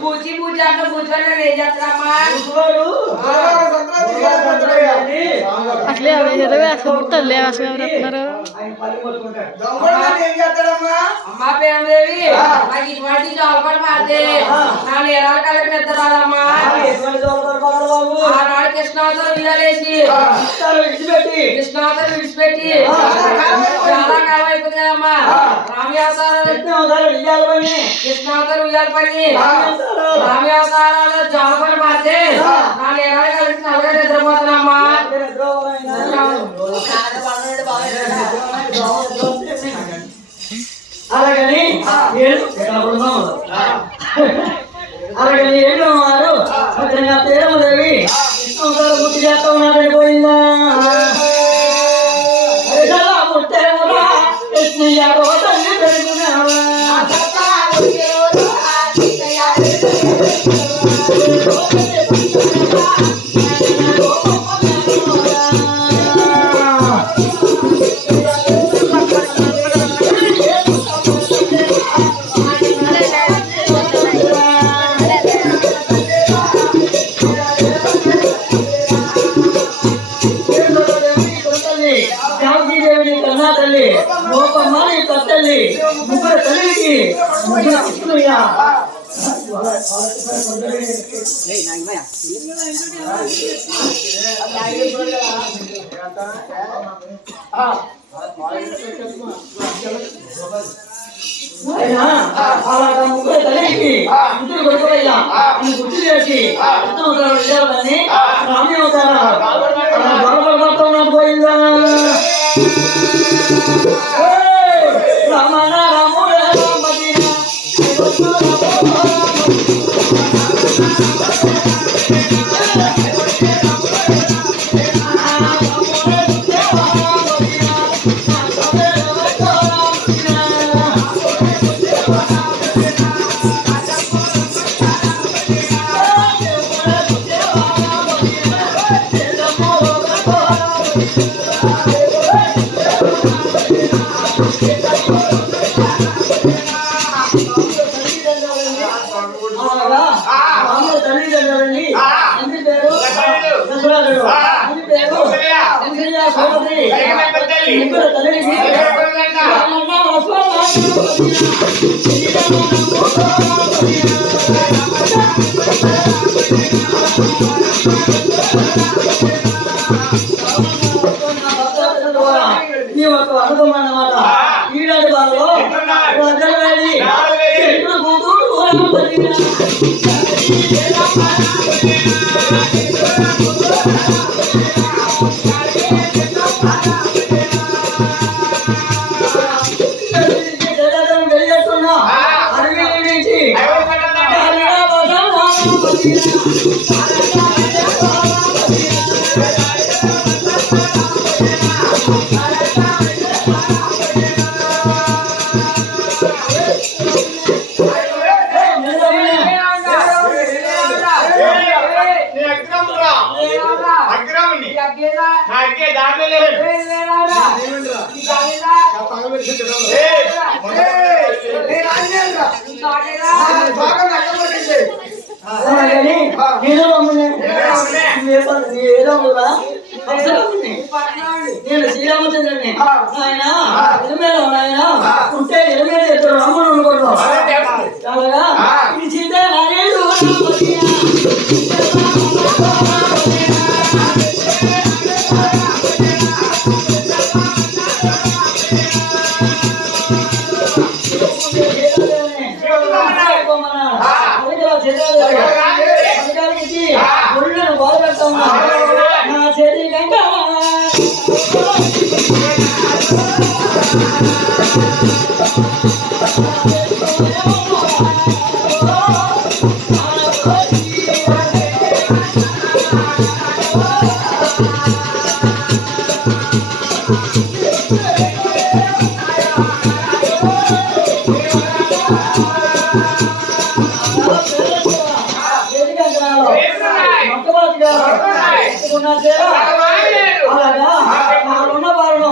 పూచి పూజ అంటే కూర్చొని ఏం చేస్తారమ్మా అట్లే తల్లి ఎవరు అమ్మా పేరదేవి నాకు ఇటువంటి జోలపాటు పాడితే నా నేరాల కళ్ళకి నిద్ర రాదమ్మా ఆనాడు కృష్ణావతారం విడాలేసి కృష్ణావతారం విడిచిపెట్టి చాలా కాలం అయిపోతుంది కదమ్మా రామి అవతారం కృష్ణావతారం ఉయ్యాల పని రామి అవతారాలు జోలపాటు పాడితే నా నేరాల కళ్ళకి నల్లగా నిద్రపోతానమ్మా అలాగని అలాగని ఏడు వారు పేరమదేవి గుర్తు చేస్తా ఉన్నారని పోయిందా ముగ్గురు తల్లికి ముగ్గురు కృష్ణయ్య అలాగా ముగ్గురు తల్లికి ముగ్గురు కొడుకులయ్యా అని గుర్తు చేసి విజయాలని రామి అవుతారా పోయిందా రమణ రాముల అనుకోమన్నమాట ఈడాది వాళ్ళు నేను శ్రీరామచంద్రుని ఆయన ఆయన ఉంటే ఎనిమిది ఇద్దరు రాముడు అనుకుంటున్నాం అలాగా ఇది సీతా నాయుడు Thank you. నా చేర అలాగా నాకున్న వారును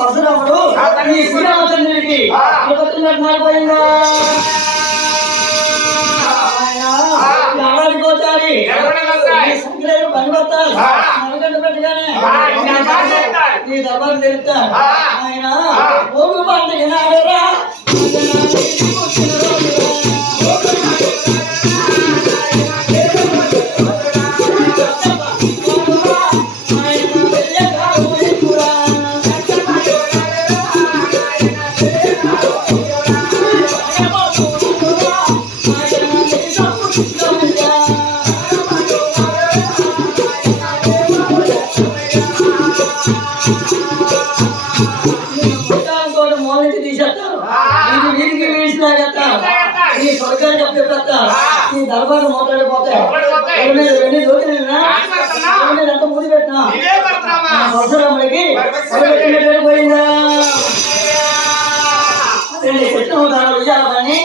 పరశురాముడు ఈ శ్రీరామచంద్రుడికి పోయిందా ఏడాదికోసారి సంక్రాంతి పని పడతారు నలగంట పెట్టగానే ఈ దర్బారు తెలుస్తారు ఆయన ఓగు పండుగ నాడరా ఈ దర్బారు మోటాడిపోతాయి ఎంత ముడి పెట్టినా పరశురాముడికి పోయిందా చెట్టు అవుతారు ఉయ్యాలని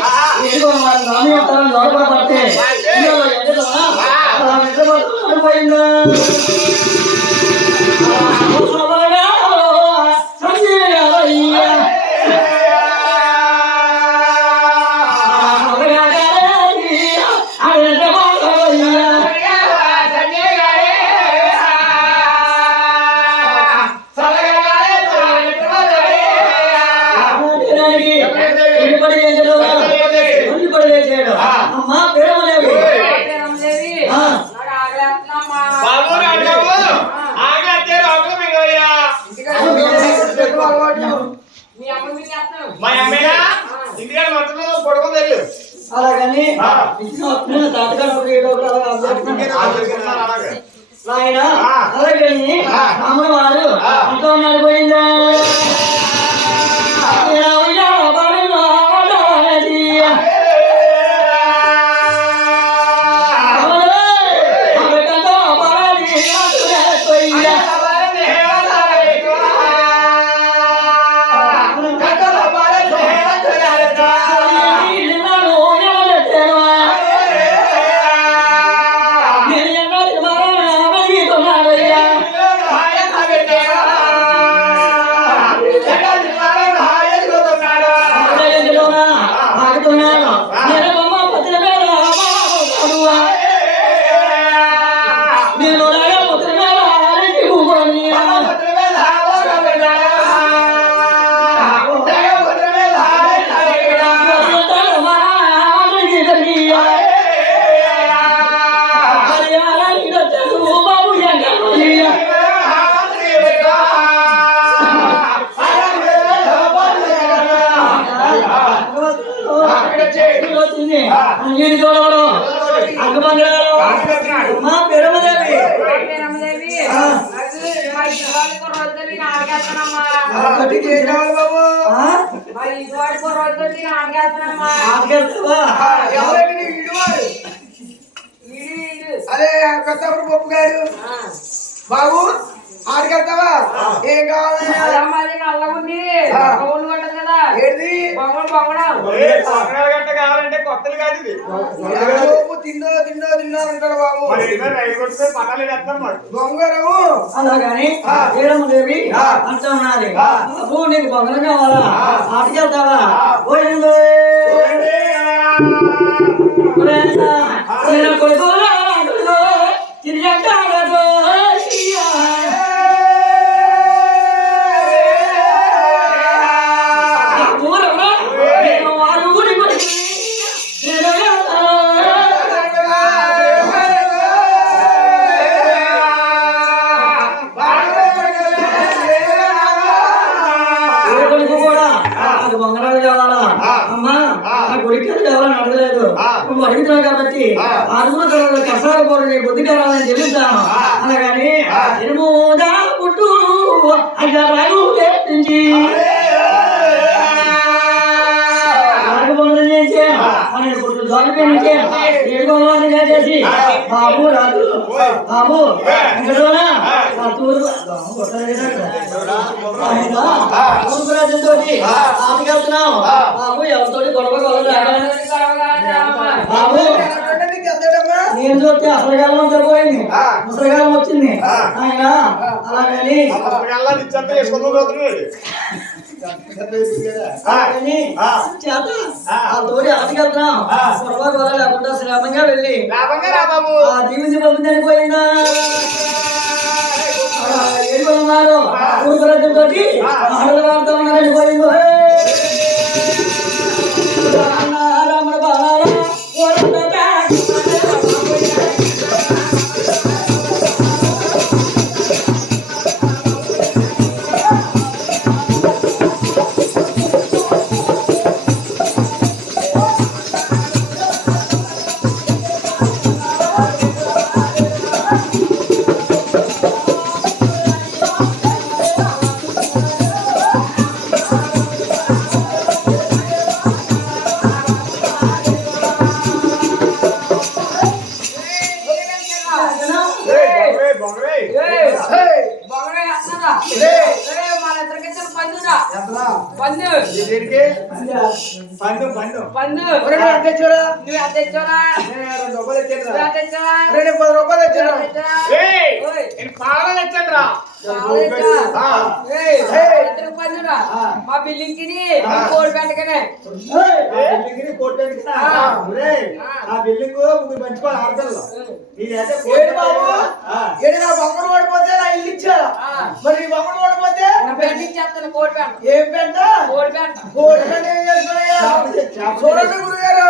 రామయ్యవతారం లోపల పడితే పోయిందా అలాగని ఆయన అలాగని రాముడు వారు అంటూ ఉన్నారు పోయిందా అదే కొత్తప్పుడు పప్పు గారు బాబు ఆడికెళ్తావా ఏం కావాలయ్యా అమ్మది నల్లగుంది బొమ్మలు కొట్టదు కదా ఏంటి బొమ్మలు బొమ్మడం గంట కావాలంటే కొత్తలు కాదు ఇది తిందో తిందో తిందో అంటాడు బాబు రైలు కొట్టుకొని పట్టాలు వేస్తాం మరి బొంగరము అలాగని వీరమ్మదేవి అంటా ఉన్నది బాబు నీకు బొంగరం కావాలా ఆటకెళ్తావా కొడుకు తిరిగి బొంగరాలు కావాలా అమ్మా నా కొడుకు కావాలని అడగలేదు నువ్వు అడుగుతున్నావు కాబట్టి ఆరుగురు కసాల పోరు నీ బుద్ధి కావాలని చెల్లిస్తాను అలాగని ఇరుముదా పుట్టు అయ్యా రాగు నుంచి చేసి బాబు రాదు బాబు రాజుతో ఆటకెళ్తున్నాం బాబు ఎవరితో గొడవ బాబు నేను చూస్తే అసలుకాలం సరిపోయింది ముసలికాలం వచ్చింది ఆయన అలాగని తోడి ఆటకెళ్తున్నాం గొడవ గొడవ లేకుండా శ్రమంగా వెళ్ళి దీవించి పంపిందని పోయిందా ఏడున్నారు ఊరు రాజ్యంతో ఆటలు ఆడుతూ ఉన్నారని పోయిందో రాముడు బాల మా బిల్డింగ్ కి కోడి పెట్టగానే పంచుకోవాలి ఆడపిల్లలు నా బొమ్మలు ఓడిపోతే నా ఇల్లు ఇచ్చారు మరి నీ బొమ్మలు ఓడిపోతే చేస్తాను కోడి పెట్ట ఏం పెంట కోడి పెట్ట కోడి పెంట ఏం చేస్తున్నాయా చూడండి గురుగారు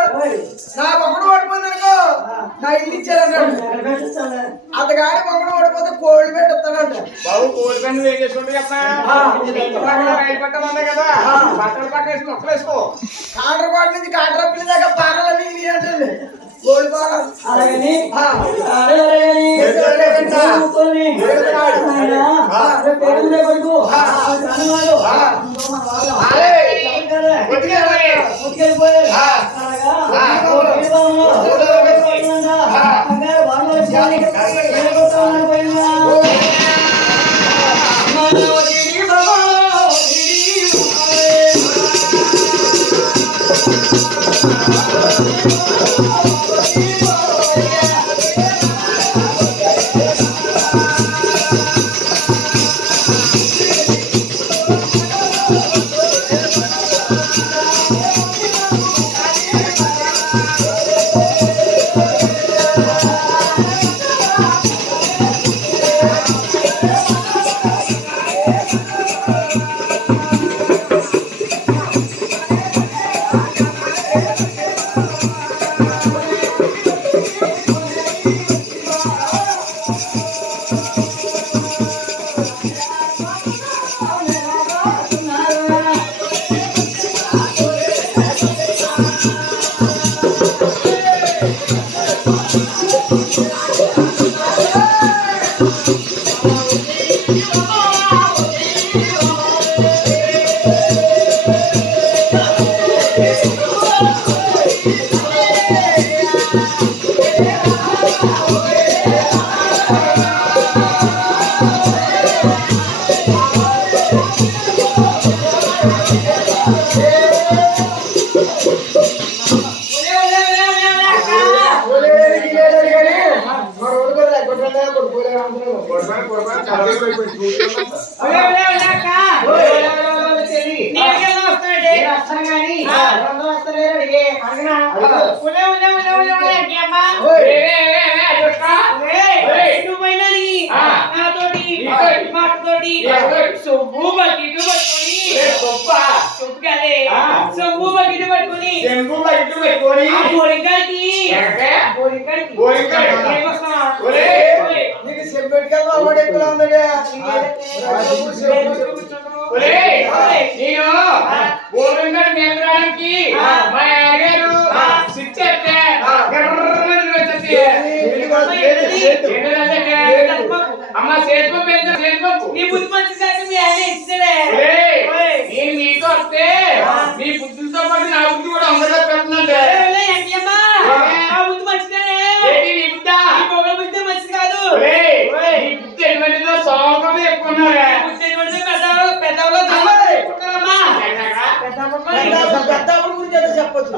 నా బొమ్మలు ఓడిపోయింది అనుకో నా ఇల్లు ఇచ్చారన్నాడు అతగాడి బొమ్మలు ఓడిపోతే కోడి పెంట ఇస్తాడంట బాబు కోడి పెంట ఏం చేసుకుంటే రైలు పట్టాలు ఉన్నాయి కదా బట్టలు పక్క వేసుకుని ఒక్కలు వేసుకో కాండ్రపాటు నుంచి కాండ్రపిల్లి దాకా పారాలన్నీ ఇవి అంటుంది కోడి పారా అలాగని సొమ్ము బకెట్ పట్టుకొని నీకు సెంపెట్గా అలవాటు ఎక్కువ ఉందండి. నేను గోవిందర్ మేమరానికి మా అయ్యగారు స్విచ్ చేస్తే అమ్మ సేపు నీ బుద్ధి మంచి నేను మీతో వస్తే మీ బుద్ధులతో పాటు నా బుద్ధి కూడా అందరిలో పెడుతుందంటే మంచిది కాదు నీ బుద్ధి ఎటువంటిదో సౌకర్యం ఎక్కున్నారా పెద్దవాళ్ళు పెద్దప్పుడు గురించి అయితే చెప్పొచ్చు.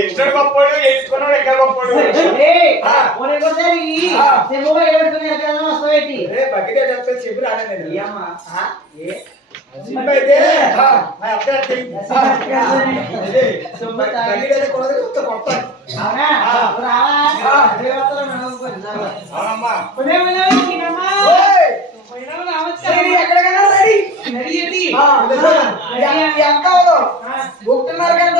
ఎక్కడ గొప్పడు ఎంచుకున్నాడు ఎక్కడ గొప్పడు చెప్పి రాలేదు ఎక్కడికైనా రెడీ ఎంత ఒకటిన్నర గంట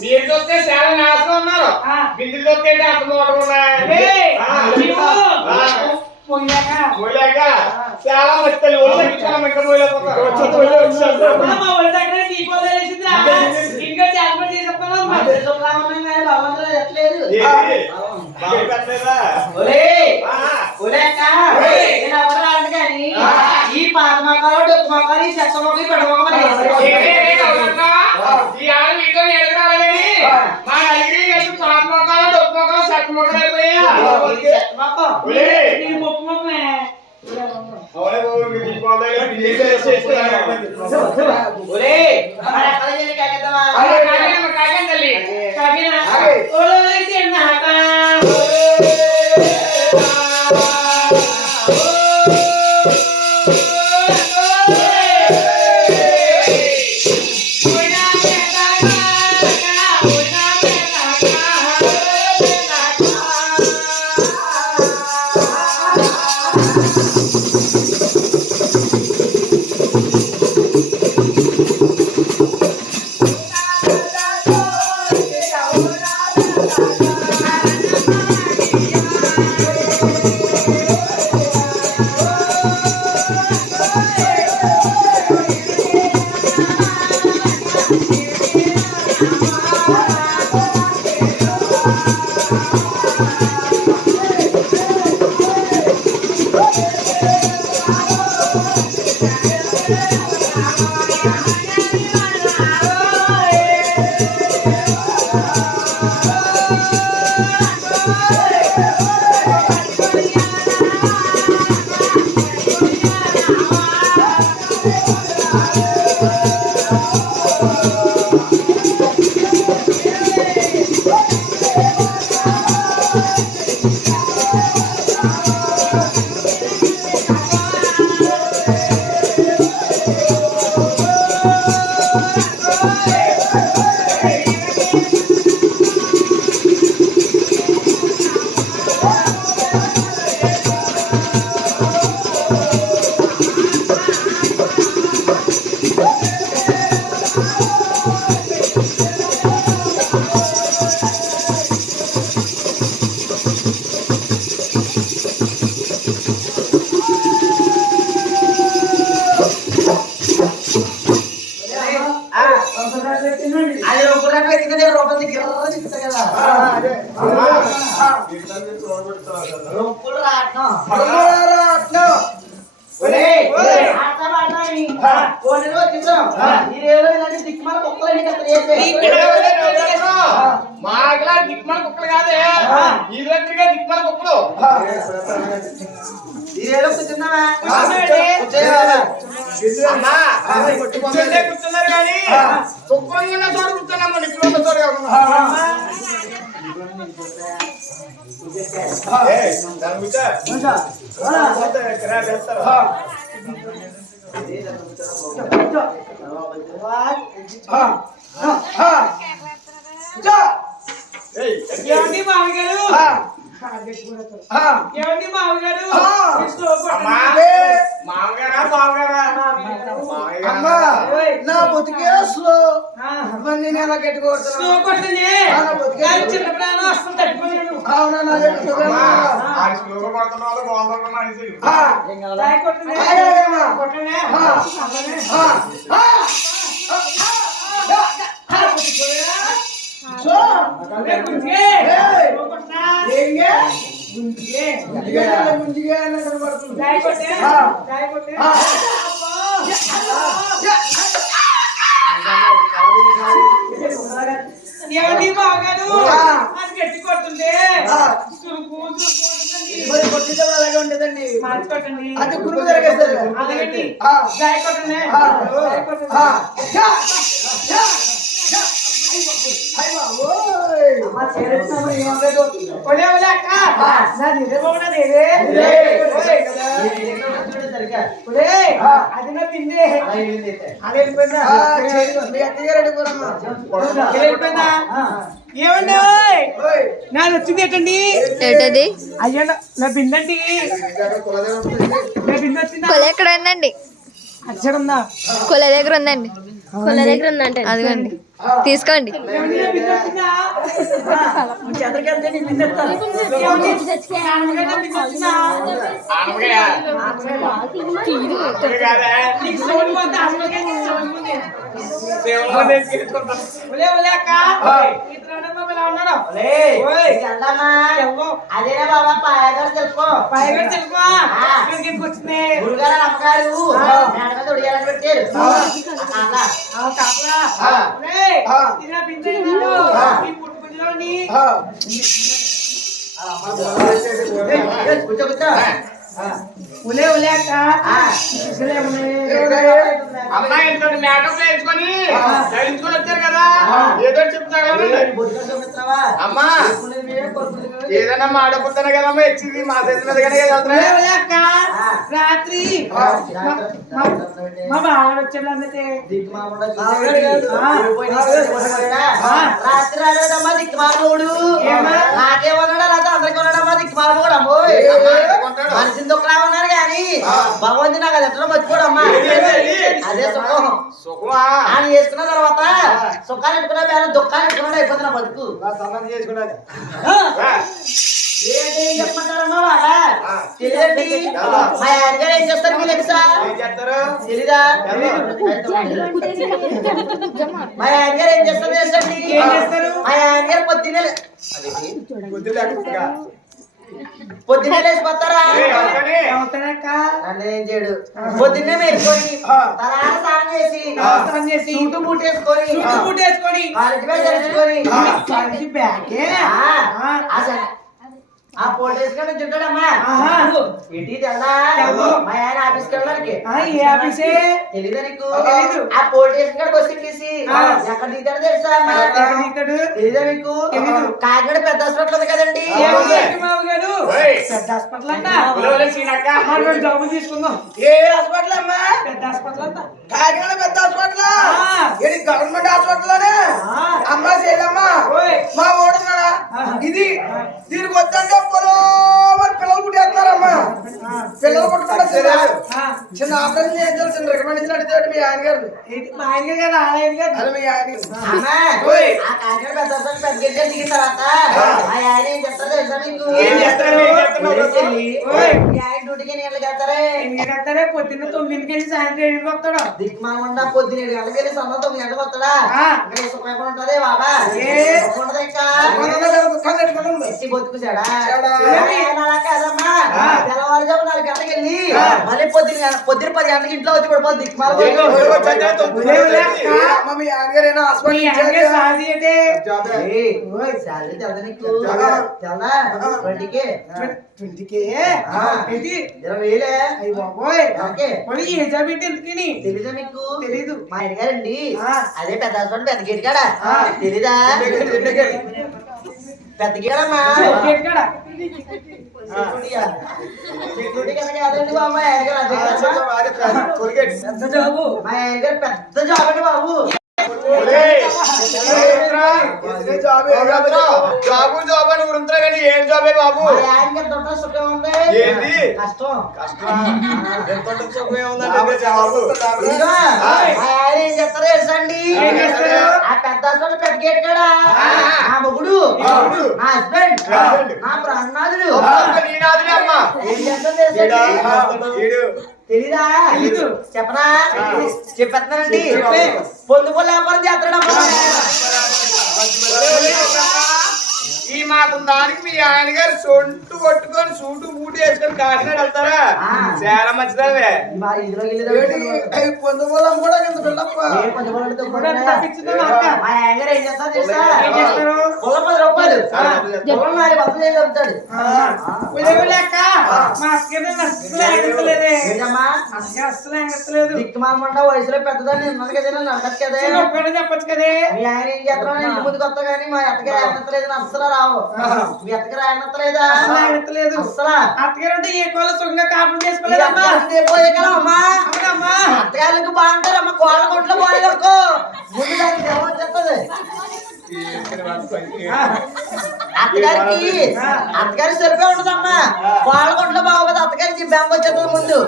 మీరు చూస్తే చాలా నాశనం ఉన్నారు బిందులు చూస్తే అంత పోయాక చాలా మంచి తల్లి ఒళ్ళు తగ్గించాలి ఇంకా ఈ పాత మొక్కలు డొక్కు మొక్కలు ఈ చెత్త మొక్కలు పెద్ద మొక్కలు ఈ ఆడ మీతో ఎదురాలని మా నలుగురి కలిసి పాత మొక్కలు డొక్కు మొక్కలు చెత్త మొక్కలు అయిపోయా మొక్క మొక్కమే దిక్కుమాల కుక్కలు మాగలా దిక్మల కుక్కలు కాదే ఈ దగ్గరగా దిక్మల కుక్కలు అమ్మా కూర్చున్నారు కానీ కుక్కలు ఉన్న చోట కూర్చున్నాము నిప్పులు ఉన్న చోట ఏమండి మామగారు ఏమండి మామగారు మామగారా బావగారా అమ్మా నా బతికే స్లో మరి నేను ఎలా కట్టుకోవచ్చు చిన్నప్పుడు అసలు తట్టుకోలేను అవునా నా ఏమండి బాగాను అది గట్టి కొడుతుంటే అలాగే ఉండదండి మార్చుకోండి అది గురువు జరగేస్తారు అలాగండి గాయ కొట్టండి అది నా తిండి అది వెళ్ళిపోయిందా ఏమండి నాది వచ్చింది ఏంటండి ఏంటది అయ్యో నా బిందండి నా బిందె వచ్చిందా కొల ఎక్కడ ఉందండి అచ్చడ ఉందా కొల దగ్గర ఉందండి కొల దగ్గర ఉందంటే అదిగోండి తీసుకోండి అదేనా బాబా పాయగారు తెలుసుకో పైగా తెలుపా వచ్చింది గురుగారు అమ్మగారు మేడ మీద ఉడియాలని పెట్టారు కూర్చో కూర్చో ఉలే ఉలే అక్క అమ్మాయి ఇంట్లో మేకప్ వేయించుకొని వేయించుకొని వచ్చారు కదా ఏదో చెప్తారు అమ్మా ఏదైనా మాడపోతాను కదమ్మా ఇచ్చింది మా చేతి మీద కానీ రాత్రి మా బాగా వచ్చాడు అందుకే రాత్రి రాలేదమ్మా దిక్కుమాలోడు నాకేమన్నాడా రాత్రి అందరికి ఉన్నాడమ్మా దిక్కుమాలు అమ్మో మనిషిని దుఃఖలా ఉన్నారు కానీ భగవంతుడు నాకు అది ఎట్లా మర్చిపోడమ్మా అదే సుఖం సుఖమా ఆయన చేసుకున్న తర్వాత సుఖాలు ఎట్టుకున్నా మేడం దుఃఖాలు ఎట్టుకున్నాడు అయిపోతున్నా బతుకు ఏం చెప్పమంటారమ్మా వాళ్ళ తెలియదండి మా ఆయన గారు ఏం చేస్తారు మీరు తెలుసా తెలీదా మా ఆయన గారు ఏం చేస్తారు తెలుసండి మా ఆయన గారు పొద్దున్నే లేచిపోతారా నన్ను ఏం చేయడు పొద్దున్నే మేలుకొని తలాన స్నానం చేసి సూటు బూటేసుకొని కాలేజీ మీద తెలుసుకొని ఆ పోలీస్ గారు చుట్టాడమ్మా ఏంటి తెల్దా మా ఆయన ఆఫీస్కి వెళ్ళడానికి తెలీదా నీకు ఆ పోలీస్ గారికి వచ్చి తీసి ఎక్కడ దిగుతాడో తెలుసా అమ్మా తెలీదా మీకు కాకినాడ పెద్ద హాస్పిటల్ ఉంది కదండి పెద్ద హాస్పిటల్ అంట జాబు తీసుకుందాం ఏ హాస్పిటల్ అమ్మా పెద్ద హాస్పిటల్ అంట కాకినాడ పెద్ద హాస్పిటల్ ఇది గవర్నమెంట్ హాస్పిటల్ అమ్మా చేయమ్మా మా ఓడున్నాడా ఇది దీనికి వద్దంటే మరి పిల్లలు పుట్టేస్తున్నారమ్మా పిల్లలు పుట్టకుండా చిన్న ఆపరేషన్ చేయించాలి చిన్న రికమెండేషన్ అడిగాడు మీ ఆయన గారు మా ఆయన గారు ఆలయం గారు అది మీ ఆయన దిగిన తర్వాత మా ఆయన ఏం చెప్తారో తెలుసా మీకు డ్యూటీకి ఎన్ని గంటలకు వెళ్తారే? ఎందుకంటే పొద్దున్న 9కి వెళ్ళి సాయంత్రం 7కి వస్తాడు. దిక్కుమాలకుండా పొద్దున్న 7 గంటలకు వెళ్ళి సంత 9 గంటలకు వస్తాడా? ఇంకా సుఖం ఎక్కడ ఉంటది బాబా? ఉండదు ఇంకా ఎత్తి బతుకుసాడా? అలా కాదమ్మా, తెల్లవారుజాము 4 గంటలకు వెళ్ళి మళ్ళీ పొద్దున్న 10 గంటలకు ఇంట్లో వచ్చి పడిపోతుంది దిక్కుమాల. శాలరీ తెలదా నీకు? తెలదా? 20K. 20K? 20,000 తెలీదా మీకు? తెలీదు. మా అడిగారండి అదే పెద్ద హాస్పిటల్ పెద్ద గేట్ కాడ. తెలీదా? పెద్ద గేడమ్మా. సెక్యూరిటీ కదా కాదండి బాబు. మా ఆయన గారు పెద్ద జాబ్ అండి బాబు. జాబు అని ఉరుంటారా కానీ ఏం జాబే బాబు? సుఖం ఉంది. ఏంటి కష్టం. ఎంత సుఖమే ఉందంటే జాబు. ఏం చేస్తారో తెలుసండి? ఆ పెద్ద హాస్పిటల్ పెద్ద గేట్ కాడ నా మొగుడు, నా హస్బెండ్, నా ప్రాణనాథుడు అమ్మా ఏం చేస్తారో తెలీదా? చెప్పనా? చెప్పేస్తున్నానండి. పొందు పొల్లు వ్యాపారం చేస్తాడమ్మా. ఈ మాత్రం దానికి మీ ఆయన గారు సొంటు కొట్టుకొని సూటు బూటు వేసుకొని కాకినాడ వెళ్తారా? చాలా మంచిదవే. ఇందులో పొందుకోలం కూడా ఎంత బిల్డప్. మా ఆయన గారు ఏం చేస్తారు తెలుసా? పొలం 10 రూపాయలు పొలం 4 బస్సులు వేసి అమ్ముతాడు. దిక్కుమాలమంట వయసులో పెద్దదాన్ని ఉన్నది కదా, నడకదు కదా. చెప్పచ్చు కదే. మీ ఆయన ఏం చేస్తారో ఇంటి ముందుకు వస్తా కానీ మా అత్తగారు ఆయనత్తలేదు అస్సలు రావు. మీ అత్తగారు ఆయనత్తలేదా? అస్సలు అత్తగారు అంటే ఏ కోళ్ళ సుఖంగా కాపురం చేసుకోలేదమ్మా. అత్తగారికి బాగుంటారమ్మా. కోళ్ళ కొట్లో బాగాలేకో ముందు దానికి దేవం వచ్చేస్తుంది. అత్తగారి సరిపోయి ఉండదమ్మా. కోళ్ళ కొట్లో బాగోదు. అత్తగారికి బ్యాంక్ వచ్చేస్తుంది ముందు.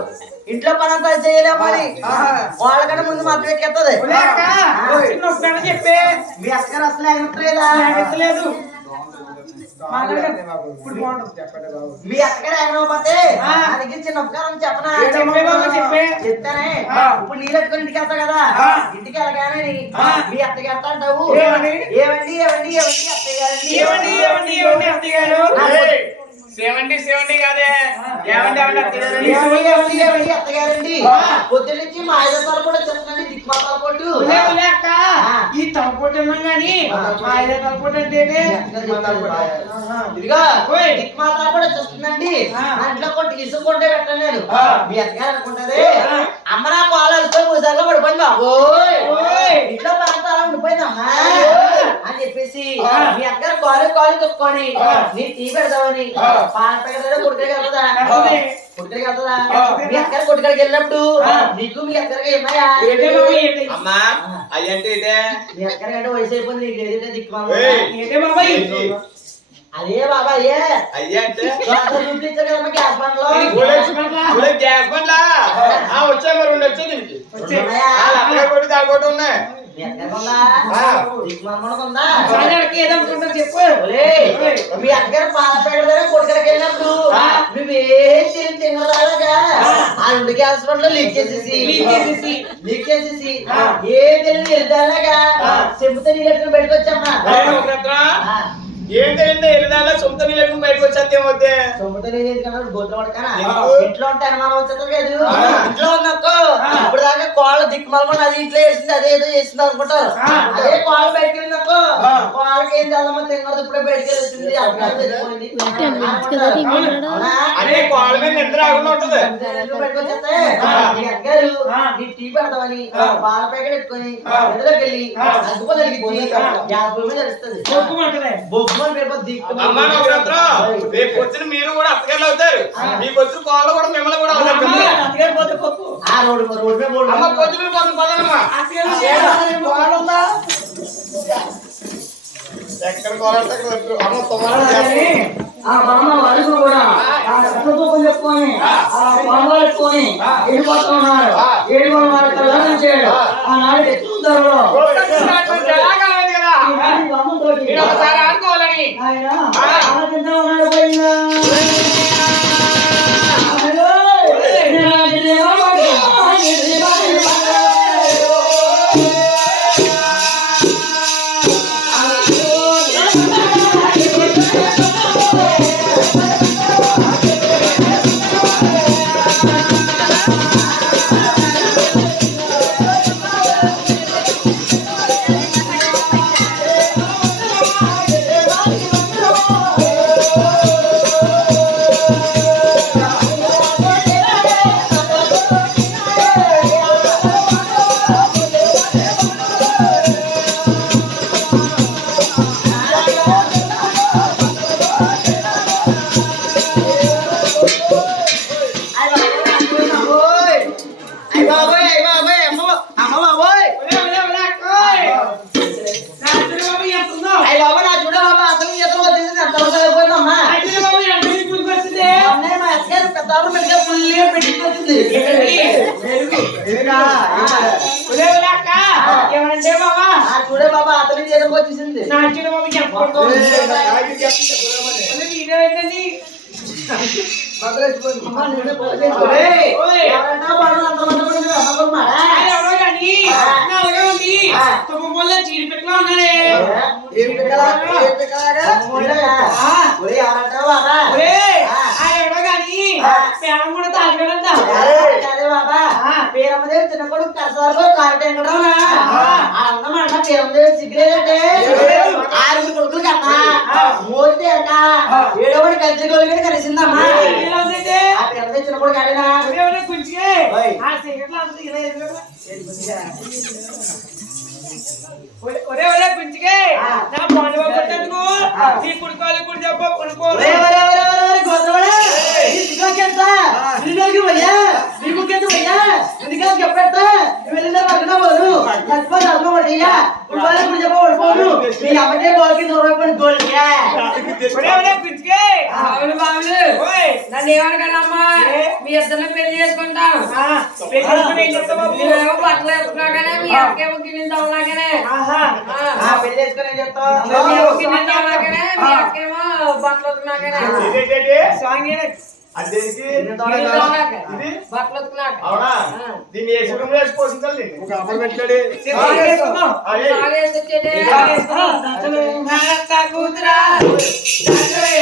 ఇంట్లో పని అంతా చేయలేము అని వాళ్ళకన్నా ముందు మాత్రం ఎక్కేస్తుంది. చెప్పే మీ అత్తగారు అసలు ఎగట్లేదా? మీ అత్తగారు ఎగనకపోతే అందుకే చిన్న ఉపకారం చెప్పనా? చెప్తానే. ఇప్పుడు నీళ్ళు పెట్టుకుని ఇంటికి వెళ్తావు కదా, ఇంటికి వెళ్ళగానే మీ అత్తగారితో అంటావు ఏమండి ఏమండి ఏమండి అత్తగారు. 70 కాదే అత్తగారండి పొద్దు నుంచి మా 5 రూపాయలు కూడా చెప్తానండి. దిక్కుమాల కొట్టు ఈ తలపోటు ఉన్నాం గాని తలపోటు అంటే ఇదిగా దిక్కుమాల కూడా చూస్తుందండి. ఇంట్లో కొట్టి ఇసుకుంటే పెట్టాను నేను. మీ అత్తగారు అనుకుంటారే అమ్మ నాకు ఆలోచిస్తే 3 సార్లు పడిపోయింది బాబోయ్, ఇంట్లో పరంతా అలా ఉండిపోయిందమ్మా అని చెప్పేసి మీ అత్తగారు కాలు తొక్కుని నీ టీ పెడదామని పాల పెడతా కొడుకుడికి వెళ్తుందా? కొడుకుడికి వెళ్తుందా? మీ అత్తగారు కొడుకుడికి వెళ్ళినప్పుడు నీకు మీ అత్తగారికి ఏమయ్యా? అమ్మా అయ్యంటే మీ అత్తగారికి అంటే వయసు అయిపోయింది. నీకు ఏదైతే దిక్కుమాల అదే బాబా అయ్యా అంటే చూపించారు కదమ్మా గ్యాస్ బండ్లో. గ్యాస్ బండ్లా వచ్చా మరి 2 వచ్చాయి దీనికి. కొట్టి దాకోటి ఉన్నాయి. చెప్పు మీ అత్తగారు పాల పేడ కొడుకులకి వెళ్ళినప్పుడు నువ్వేం తినరాగా ఆ 2 గ్యాస్ బండ్లో లీక్ చేసేసి ఏం తెలియదు ఎల్దాలాగా చెంపుతో నీళ్ళు బయటకు వచ్చామ్మా. ఏం తెలియదు ఎల్దాలా సొంత నీళ్ళు బయటకు వచ్చేస్తే సొంత నీళ్ళు గోత్ర పడకనా ఇంట్లో ఉంటే అనుమానం వచ్చేది లేదు. ఇంట్లో ఉన్నక్కో ఇప్పుడు దాకా కోళ్ళ దిక్కుమలమని అది ఇంట్లో వేసింది అదేదో చేసింది అనుకుంటారు. అదే కోళ్ళ బయటకు వెళ్ళినక్కో కోళ్ళకి ఏం తెల్లమ్మ తిన్నది ఇప్పుడే బయటకు వెళ్ళింది. అదే కోళ్ళ మీద నిద్ర ఆకుండా ఉంటది. బయటకు వచ్చేస్తే మీ అక్కగారు నీ టీ పెడతామని పాల ప్యాకెట్ పెట్టుకొని ఎదురుకి వెళ్ళి అగ్గుపో జరిగింది 50 మీద నడుస్తుంది. బొమ్మని పెడిపోద్ది. రేపు వచ్చిన మీరు కూడా అత్తగారులు అవుతారు. మీకు వచ్చిన కోళ్ళు కూడా మిమ్మల్ని కూడా అవుతారు. ఆ రోడ్డు మీద పొద్దున పదమ్మా ఎక్కడ కోలాడతా ఆ బామ్మ వరకు కూడా ఆ రసతూకం చెప్పుకొని ఆ బామ్మ పెట్టుకొని వెళ్ళిపోతూ ఉన్నారు. 7 వాళ్ళకి లగ్నం చేయడం ఆ నాడు ఎక్కువ ధరలో ఆడుకోవాలని ఆయన ఆలోచించా ఉన్నాడు పోయిందా బాబోయ్ అయ్య బాబోయ్ అమ్మ బాబోయ్ అయ్య బాబు నా చూడ బాబా అసలు చేతులు వచ్చేసింది అంత అయిపోయిందమ్మా అన్నయ్య మా అత్తగారు పెద్ద పెద్ద ఫుల్గా పెట్టింది ఏమనంటే బాబా చూడే బాబా అతని చేతులకు వచ్చేసింది నా చిన్న బాబు చెప్పండి పేరమ్మదేవి చిన్న కొడుకు కసవారు కారట అన్నమాట పేరమ్మదేవి సిగ్గులేదంటే 6 కొడుకులు కన్నా మోస్తే అక్క 7వ కలిసి గోలు కలిసిందమ్మా ఆ పేరమ్మదేవి చిన్న కొడుకు అడినా ఒరే ఒరే కుంచికే నా పాలు కొట్టేందుకు నీ కుడుకోవాలి కుడి చెప్ప కొనుక్కోవాలి నన్ను ఏమనకమ్మా మీ ఇద్దరిని పెళ్లి చేసుకుంటాం నువ్వేమో బట్టలు వేసుకున్నాకనే మీ అక్కేమో గిన్నె తవ్వనాకనే పెళ్లి చేసుకుని చెప్తావు గిన్నె తవ్వనాకనే మీ అక్కేమో బట్టలు వస్తున్నాకనే బట్టలు వస్తున్నాక అవునా దీన్ని వేసుకుని వేసి పోషించాలి ఒక అప్పుడు పెట్టాడు కూతురా నువ్వే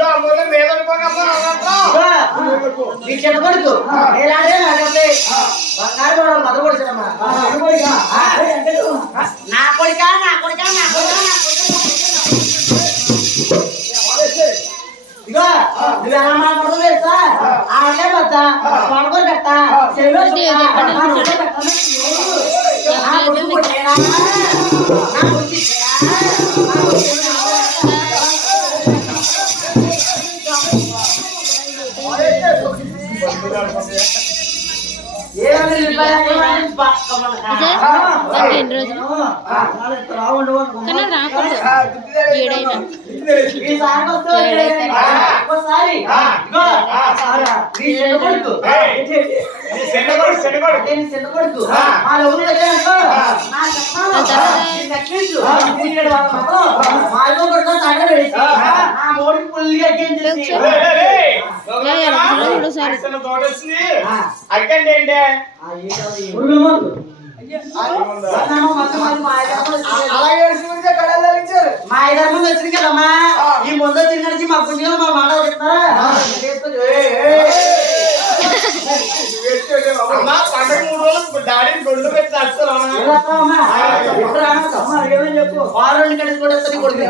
ఊళ్ళో అమ్మోళ్ళ మీద పడిపోకమ్మా నీ చిన్న కొడుకు ఎలాడే నాకంటే బంగారు గొడవలు మొదలు కొడుతున్నామా నా కొడుక నా కొడుక నా కొడుక నా కొడుక ఇగో నువ్వు ఎలా మాట్లాడుతూ తెలుసా ఆడే వద్దా పడుకొని పెట్టా చెవిలో ఎన్ని రోజులు కానీ రాకూడదు ఏడైనా అక్కండి ఏంటి మా ఐదారు మంది వచ్చింది కదమ్మా ఈ ముందు వచ్చిన నుంచి మా పుణ్యం మా మాట చెప్తారా అమ్మా పండగ 3 రోజులు డాడీని గొడ్లు పెట్టి వస్తారా చెప్పు వారం కలిసి కూడా కొడుకు